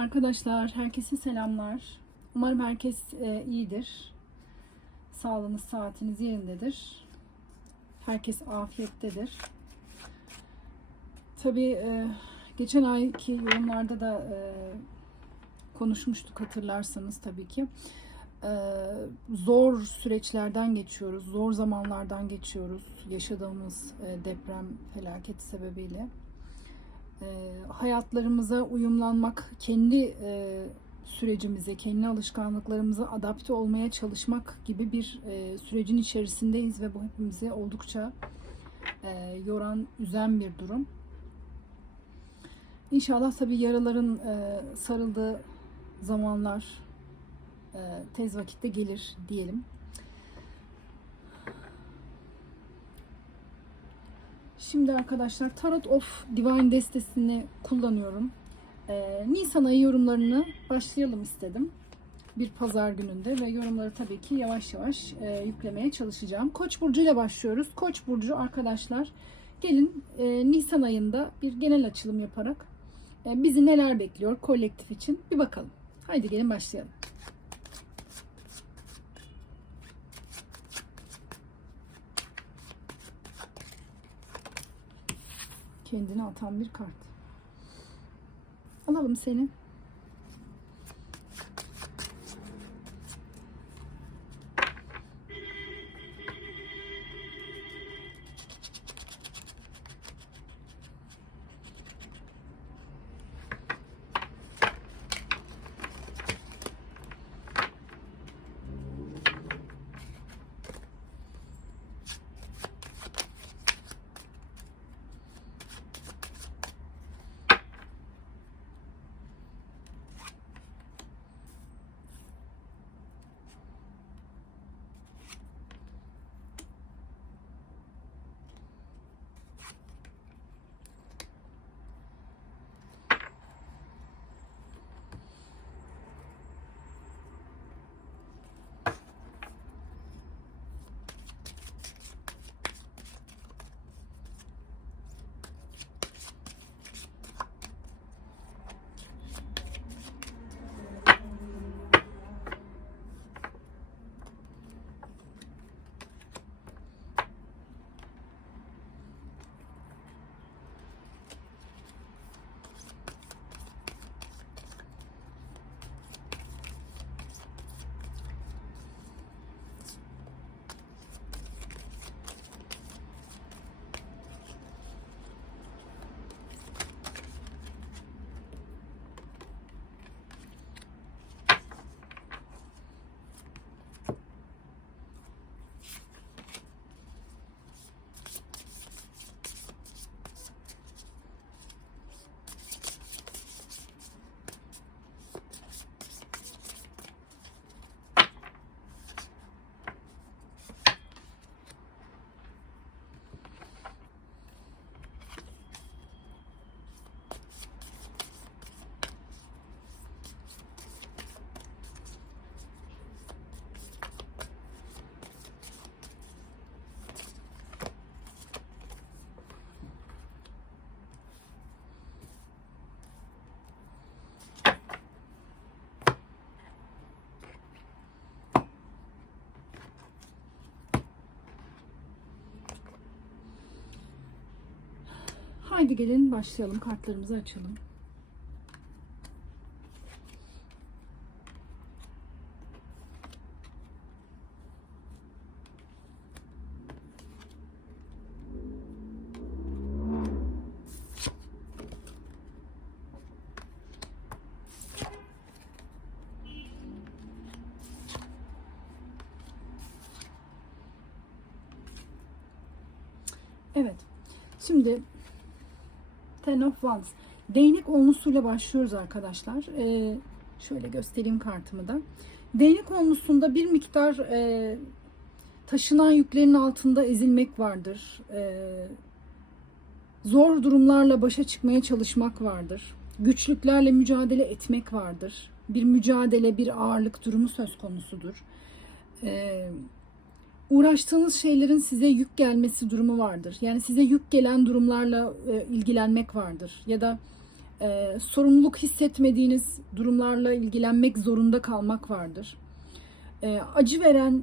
Arkadaşlar herkese selamlar. Umarım herkes e, iyidir. Sağlığınız, saatiniz yerindedir. Herkes afiyettedir. Tabii e, geçen ayki yorumlarda da e, konuşmuştuk hatırlarsanız tabii ki. E, zor süreçlerden geçiyoruz, zor zamanlardan geçiyoruz yaşadığımız e, deprem felaketi sebebiyle e, hayatlarımıza uyumlanmak, kendi e, sürecimize, kendi alışkanlıklarımıza adapte olmaya çalışmak gibi bir e, sürecin içerisindeyiz ve bu hepimizi oldukça e, yoran, üzen bir durum. İnşallah tabii yaraların e, sarıldığı zamanlar e, tez vakitte gelir diyelim. Şimdi arkadaşlar Tarot of Divine destesini kullanıyorum. Ee, Nisan ayı yorumlarını başlayalım istedim. Bir pazar gününde ve yorumları tabii ki yavaş yavaş e, yüklemeye çalışacağım. Koç burcu ile başlıyoruz. Koç burcu arkadaşlar gelin e, Nisan ayında bir genel açılım yaparak e, bizi neler bekliyor kolektif için bir bakalım. Haydi gelin başlayalım. Kendini atan bir kart. Alalım seni. Haydi gelin başlayalım. Kartlarımızı açalım. Evet. Şimdi Ten of Wands. Değnek onlusuyla başlıyoruz arkadaşlar. Ee, şöyle göstereyim kartımı da. Değnek onlusunda bir miktar e, taşınan yüklerin altında ezilmek vardır. E, zor durumlarla başa çıkmaya çalışmak vardır. Güçlüklerle mücadele etmek vardır. Bir mücadele, bir ağırlık durumu söz konusudur. E, uğraştığınız şeylerin size yük gelmesi durumu vardır. Yani size yük gelen durumlarla e, ilgilenmek vardır. Ya da e, sorumluluk hissetmediğiniz durumlarla ilgilenmek zorunda kalmak vardır. E, acı veren,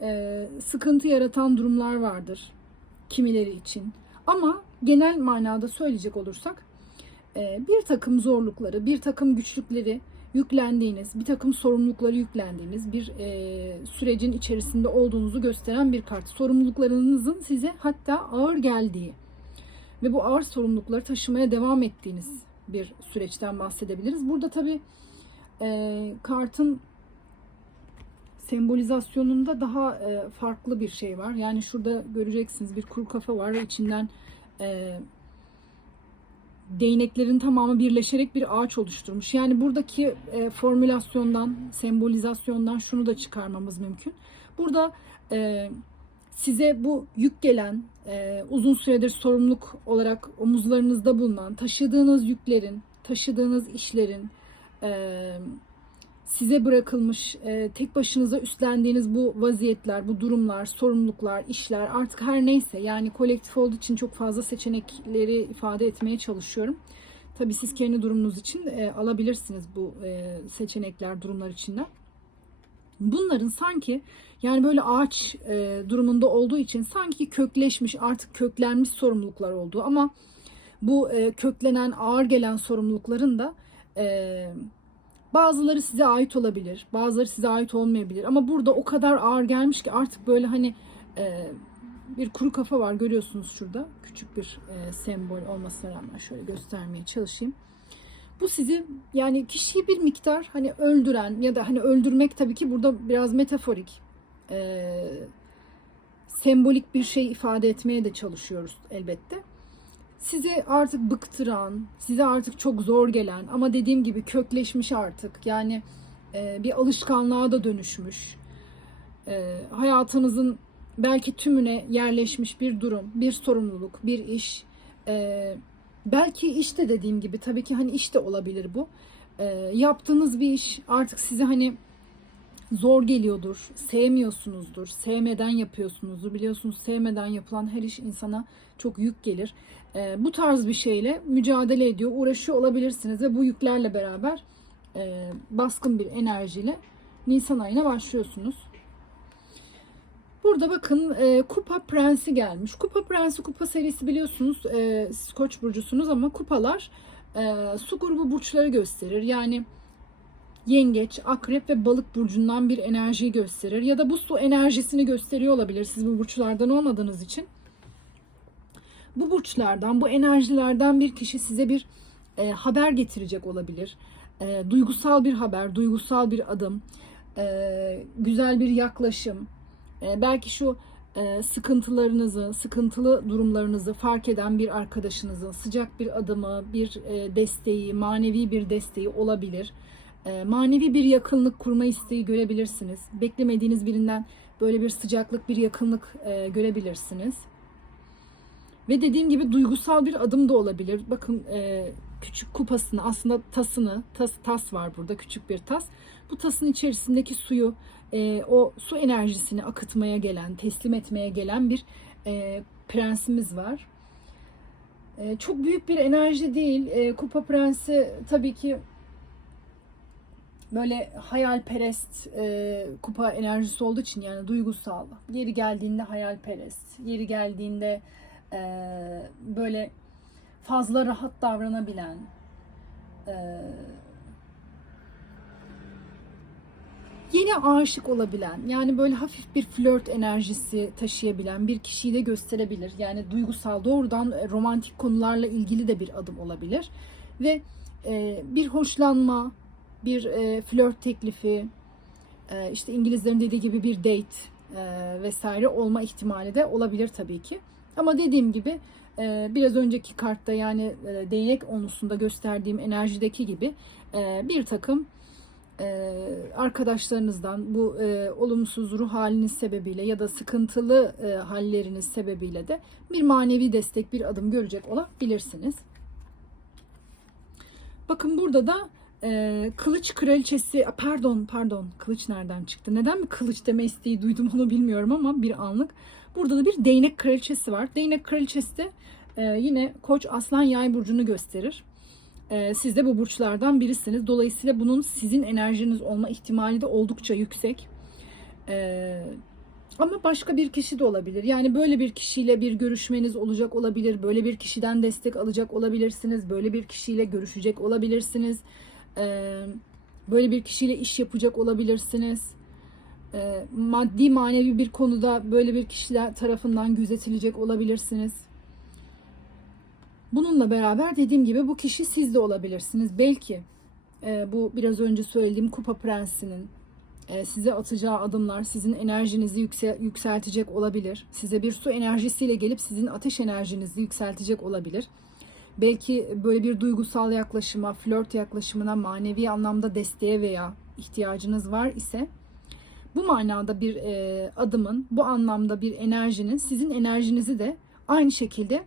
e, sıkıntı yaratan durumlar vardır kimileri için. Ama genel manada söyleyecek olursak e, bir takım zorlukları, bir takım güçlükleri yüklendiğiniz, bir takım sorumlulukları yüklendiğiniz bir e, sürecin içerisinde olduğunuzu gösteren bir kart. Sorumluluklarınızın size hatta ağır geldiği ve bu ağır sorumlulukları taşımaya devam ettiğiniz bir süreçten bahsedebiliriz. Burada tabii e, kartın sembolizasyonunda daha e, farklı bir şey var. Yani şurada göreceksiniz bir kuru kafa var ve içinden e, değneklerin tamamı birleşerek bir ağaç oluşturmuş. Yani buradaki e, formülasyondan, sembolizasyondan şunu da çıkarmamız mümkün. Burada e, size bu yük gelen, e, uzun süredir sorumluluk olarak omuzlarınızda bulunan, taşıdığınız yüklerin, taşıdığınız işlerin, e, size bırakılmış, e, tek başınıza üstlendiğiniz bu vaziyetler, bu durumlar, sorumluluklar, işler artık her neyse yani kolektif olduğu için çok fazla seçenekleri ifade etmeye çalışıyorum. Tabii siz kendi durumunuz için e, alabilirsiniz bu e, seçenekler, durumlar içinden. Bunların sanki yani böyle ağaç durumunda olduğu için sanki kökleşmiş, artık köklenmiş sorumluluklar olduğu ama bu köklenen, ağır gelen sorumlulukların da e, Bazıları size ait olabilir, bazıları size ait olmayabilir. Ama burada o kadar ağır gelmiş ki artık böyle hani e, bir kuru kafa var görüyorsunuz şurada. Küçük bir e, sembol olmasına rağmen şöyle göstermeye çalışayım. Bu sizi yani kişiyi bir miktar hani öldüren ya da hani öldürmek tabii ki burada biraz metaforik. E, sembolik bir şey ifade etmeye de çalışıyoruz elbette sizi artık bıktıran, size artık çok zor gelen ama dediğim gibi kökleşmiş artık. Yani e, bir alışkanlığa da dönüşmüş. E, hayatınızın belki tümüne yerleşmiş bir durum, bir sorumluluk, bir iş. E, belki işte dediğim gibi tabii ki hani işte olabilir bu. E, yaptığınız bir iş artık size hani zor geliyordur, sevmiyorsunuzdur, sevmeden yapıyorsunuzdur. Biliyorsunuz sevmeden yapılan her iş insana çok yük gelir. E, bu tarz bir şeyle mücadele ediyor, uğraşıyor olabilirsiniz ve bu yüklerle beraber e, baskın bir enerjiyle Nisan ayına başlıyorsunuz. Burada bakın e, Kupa Prensi gelmiş. Kupa Prensi kupa serisi biliyorsunuz e, siz Koç burcusunuz ama kupalar e, su grubu burçları gösterir. Yani yengeç, akrep ve balık burcundan bir enerjiyi gösterir. Ya da bu su enerjisini gösteriyor olabilir siz bu burçlardan olmadığınız için. Bu burçlardan, bu enerjilerden bir kişi size bir e, haber getirecek olabilir. E, duygusal bir haber, duygusal bir adım, e, güzel bir yaklaşım. E, belki şu e, sıkıntılarınızı, sıkıntılı durumlarınızı fark eden bir arkadaşınızın sıcak bir adımı, bir e, desteği, manevi bir desteği olabilir. E, manevi bir yakınlık kurma isteği görebilirsiniz. Beklemediğiniz birinden böyle bir sıcaklık, bir yakınlık e, görebilirsiniz. Ve dediğim gibi duygusal bir adım da olabilir. Bakın e, küçük kupasını aslında tasını, tas, tas var burada küçük bir tas. Bu tasın içerisindeki suyu, e, o su enerjisini akıtmaya gelen, teslim etmeye gelen bir prensimiz var. Çok büyük bir enerji değil. Kupa prensi tabii ki böyle hayalperest e, kupa enerjisi olduğu için yani duygusal. Yeri geldiğinde hayalperest, yeri geldiğinde e, böyle fazla rahat davranabilen, e, yeni aşık olabilen, yani böyle hafif bir flört enerjisi taşıyabilen bir kişiyi de gösterebilir. Yani duygusal, doğrudan romantik konularla ilgili de bir adım olabilir. Ve e, bir hoşlanma, bir e, flört teklifi, e, işte İngilizlerin dediği gibi bir date e, vesaire olma ihtimali de olabilir tabii ki. Ama dediğim gibi e, biraz önceki kartta yani e, değnek onusunda gösterdiğim enerjideki gibi e, bir takım e, arkadaşlarınızdan bu e, olumsuz ruh haliniz sebebiyle ya da sıkıntılı e, halleriniz sebebiyle de bir manevi destek, bir adım görecek olabilirsiniz. Bakın burada da e, kılıç kraliçesi, pardon pardon kılıç nereden çıktı? Neden mi kılıç deme isteği duydum onu bilmiyorum ama bir anlık. Burada da bir değnek kraliçesi var. Değnek kraliçesi de e, yine koç aslan yay burcunu gösterir. Ee, siz de bu burçlardan birisiniz. Dolayısıyla bunun sizin enerjiniz olma ihtimali de oldukça yüksek. Ee, ama başka bir kişi de olabilir. Yani böyle bir kişiyle bir görüşmeniz olacak olabilir. Böyle bir kişiden destek alacak olabilirsiniz. Böyle bir kişiyle görüşecek olabilirsiniz. Ee, böyle bir kişiyle iş yapacak olabilirsiniz. Ee, maddi manevi bir konuda böyle bir kişiler tarafından gözetilecek olabilirsiniz. Bununla beraber dediğim gibi bu kişi siz de olabilirsiniz. Belki e, bu biraz önce söylediğim kupa prensinin e, size atacağı adımlar sizin enerjinizi yüksel, yükseltecek olabilir. Size bir su enerjisiyle gelip sizin ateş enerjinizi yükseltecek olabilir. Belki böyle bir duygusal yaklaşıma, flört yaklaşımına, manevi anlamda desteğe veya ihtiyacınız var ise bu manada bir e, adımın, bu anlamda bir enerjinin sizin enerjinizi de aynı şekilde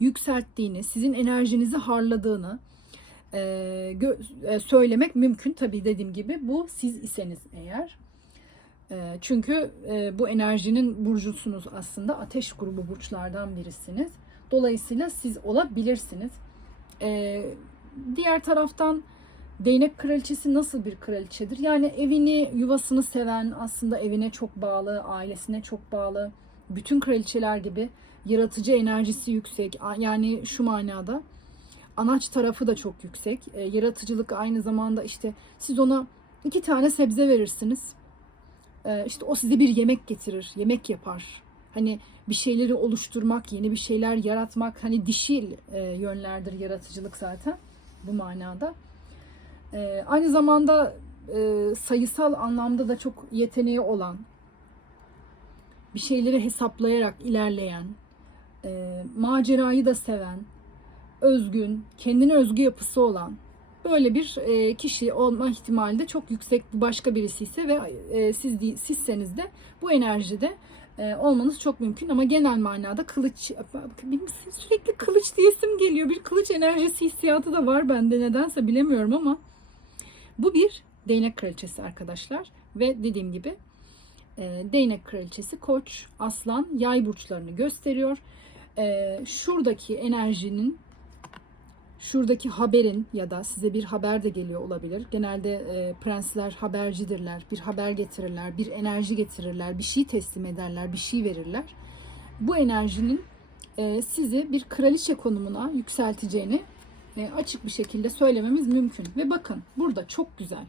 yükselttiğini, sizin enerjinizi harladığını e, gö- e, söylemek mümkün. Tabii dediğim gibi bu siz iseniz eğer. E, çünkü e, bu enerjinin burcusunuz aslında. Ateş grubu burçlardan birisiniz. Dolayısıyla siz olabilirsiniz. E, diğer taraftan Değnek kraliçesi nasıl bir kraliçedir? Yani evini, yuvasını seven, aslında evine çok bağlı, ailesine çok bağlı. Bütün kraliçeler gibi yaratıcı enerjisi yüksek. Yani şu manada anaç tarafı da çok yüksek. E, yaratıcılık aynı zamanda işte siz ona iki tane sebze verirsiniz. E, işte o size bir yemek getirir, yemek yapar. Hani bir şeyleri oluşturmak, yeni bir şeyler yaratmak, hani dişil e, yönlerdir yaratıcılık zaten bu manada. E, aynı zamanda e, sayısal anlamda da çok yeteneği olan, bir şeyleri hesaplayarak ilerleyen, e, macerayı da seven, özgün, kendine özgü yapısı olan böyle bir e, kişi olma ihtimali de çok yüksek başka birisi ise ve e, siz sizseniz de bu enerjide e, olmanız çok mümkün ama genel manada kılıç benim sürekli kılıç diyesim geliyor. Bir kılıç enerjisi hissiyatı da var bende nedense bilemiyorum ama bu bir değnek kraliçesi arkadaşlar ve dediğim gibi e, değnek kraliçesi koç, aslan, yay burçlarını gösteriyor. E, şuradaki enerjinin şuradaki haberin ya da size bir haber de geliyor olabilir. Genelde e, prensler habercidirler. Bir haber getirirler, bir enerji getirirler, bir şey teslim ederler, bir şey verirler. Bu enerjinin e, sizi bir kraliçe konumuna yükselteceğini e, açık bir şekilde söylememiz mümkün. Ve bakın burada çok güzel.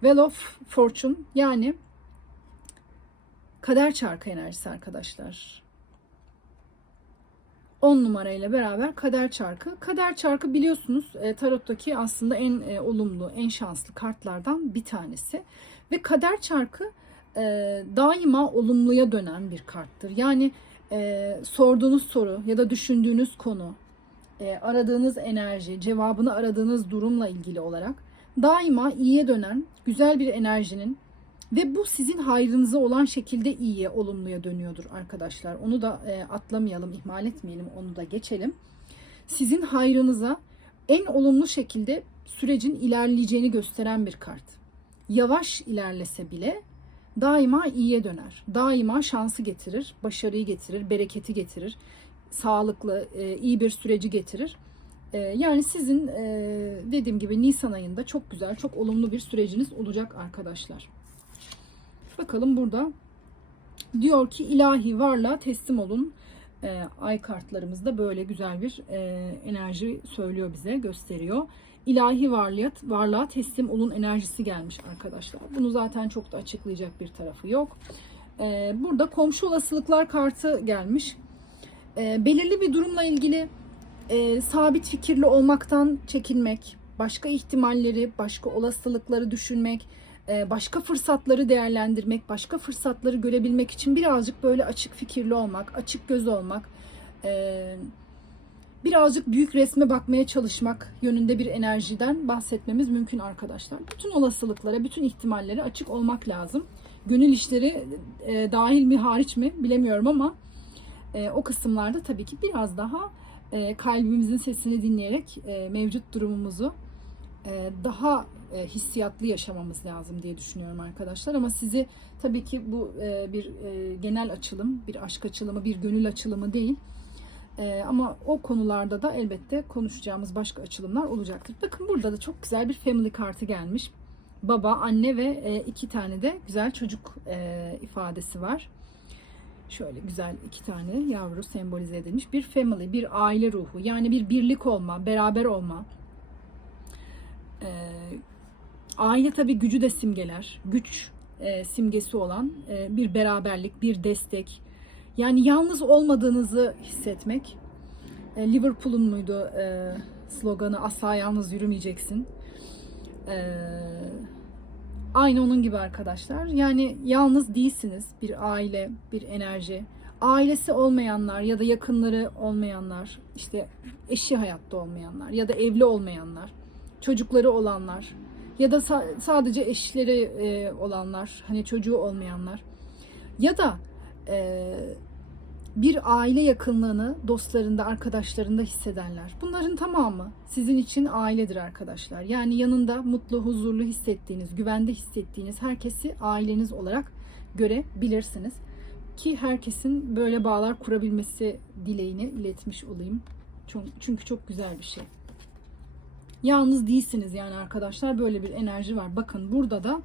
Well of Fortune yani kader çarkı enerjisi arkadaşlar. 10 numarayla beraber kader çarkı. Kader çarkı biliyorsunuz e, tarottaki aslında en e, olumlu, en şanslı kartlardan bir tanesi. Ve kader çarkı e, daima olumluya dönen bir karttır. Yani sorduğunuz soru ya da düşündüğünüz konu, aradığınız enerji, cevabını aradığınız durumla ilgili olarak daima iyiye dönen güzel bir enerjinin ve bu sizin hayrınıza olan şekilde iyiye, olumluya dönüyordur arkadaşlar. Onu da e, atlamayalım, ihmal etmeyelim, onu da geçelim. Sizin hayrınıza en olumlu şekilde sürecin ilerleyeceğini gösteren bir kart. Yavaş ilerlese bile daima iyiye döner. Daima şansı getirir, başarıyı getirir, bereketi getirir. Sağlıklı, e, iyi bir süreci getirir. E, yani sizin e, dediğim gibi Nisan ayında çok güzel, çok olumlu bir süreciniz olacak arkadaşlar. Bakalım burada diyor ki ilahi varlığa teslim olun. E, ay kartlarımızda böyle güzel bir e, enerji söylüyor bize, gösteriyor. İlahi varlığa, varlığa teslim olun enerjisi gelmiş arkadaşlar. Bunu zaten çok da açıklayacak bir tarafı yok. E, burada komşu olasılıklar kartı gelmiş. E, belirli bir durumla ilgili e, sabit fikirli olmaktan çekinmek, başka ihtimalleri, başka olasılıkları düşünmek, başka fırsatları değerlendirmek, başka fırsatları görebilmek için birazcık böyle açık fikirli olmak, açık göz olmak, e, birazcık büyük resme bakmaya çalışmak yönünde bir enerjiden bahsetmemiz mümkün arkadaşlar. Bütün olasılıklara, bütün ihtimallere açık olmak lazım. Gönül işleri e, dahil mi hariç mi bilemiyorum ama o kısımlarda tabii ki biraz daha kalbimizin sesini dinleyerek mevcut durumumuzu daha e, hissiyatlı yaşamamız lazım diye düşünüyorum arkadaşlar. Ama sizi tabii ki bu e, bir e, genel açılım, bir aşk açılımı, bir gönül açılımı değil. Ama o konularda da elbette konuşacağımız başka açılımlar olacaktır. Bakın burada da çok güzel bir family kartı gelmiş. Baba, anne ve iki tane de güzel çocuk ifadesi var. Şöyle güzel iki tane yavru sembolize edilmiş. Bir family, bir aile ruhu. Yani bir birlik olma, beraber olma. Aile tabii gücü de simgeler. Güç e, simgesi olan e, bir beraberlik, bir destek. Yani yalnız olmadığınızı hissetmek. E, Liverpool'un muydu e, sloganı asla yalnız yürümeyeceksin. E, aynı onun gibi arkadaşlar. Yani yalnız değilsiniz. Bir aile, bir enerji. Ailesi olmayanlar ya da yakınları olmayanlar, işte eşi hayatta olmayanlar ya da evli olmayanlar, çocukları olanlar ya da sa- sadece eşleri e, olanlar, hani çocuğu olmayanlar ya da e, bir aile yakınlığını dostlarında, arkadaşlarında hissedenler. Bunların tamamı sizin için ailedir arkadaşlar. Yani yanında mutlu, huzurlu hissettiğiniz, güvende hissettiğiniz herkesi aileniz olarak görebilirsiniz. Ki herkesin böyle bağlar kurabilmesi dileğini iletmiş olayım. Çünkü çok güzel bir şey. Yalnız değilsiniz yani arkadaşlar böyle bir enerji var. Bakın burada da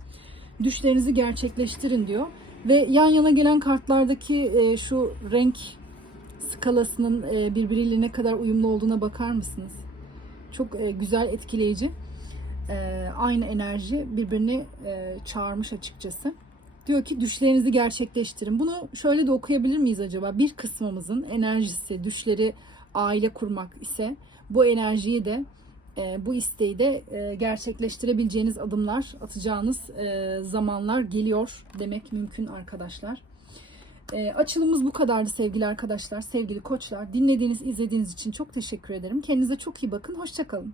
düşlerinizi gerçekleştirin diyor. Ve yan yana gelen kartlardaki e, şu renk skalasının e, birbiriyle ne kadar uyumlu olduğuna bakar mısınız? Çok e, güzel, etkileyici. E, aynı enerji birbirini e, çağırmış açıkçası. Diyor ki düşlerinizi gerçekleştirin. Bunu şöyle de okuyabilir miyiz acaba? Bir kısmımızın enerjisi, düşleri aile kurmak ise bu enerjiyi de bu isteği de e, gerçekleştirebileceğiniz adımlar, atacağınız e, zamanlar geliyor demek mümkün arkadaşlar. E, açılımımız bu kadardı sevgili arkadaşlar, sevgili koçlar. Dinlediğiniz, izlediğiniz için çok teşekkür ederim. Kendinize çok iyi bakın. Hoşçakalın.